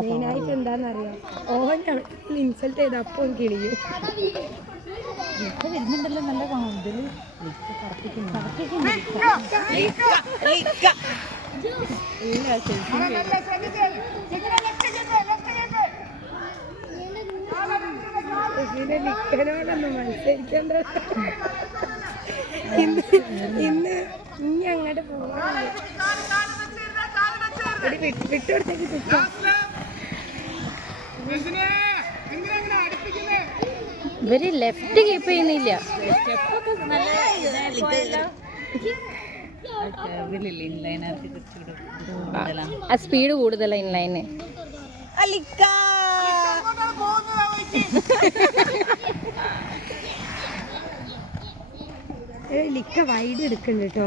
മെയിനായിട്ട് എന്താണെന്നറിയാം, ഓനാണ് ഇൻസൾട്ട് ചെയ്ത് അപ്പം കിളിയും വരുന്നുണ്ടല്ലോ നല്ല ഇതിൽ ലിക്കനോടൊന്നും മത്സരിക്കണ്ട. ഇന്ന് ഇനി അങ്ങോട്ട് പോകാൻ വിട്ടുകൊടുത്തേക്ക് ചുറ്റാം. ഇവര് ലെഫ്റ്റ് കീപ്പ് ചെയ്യുന്നില്ല. സ്പീഡ് കൂടുതലാ ഇൻലൈന്. ലിക്ക വൈഡ് എടുക്കുന്നുണ്ട് കേട്ടോ.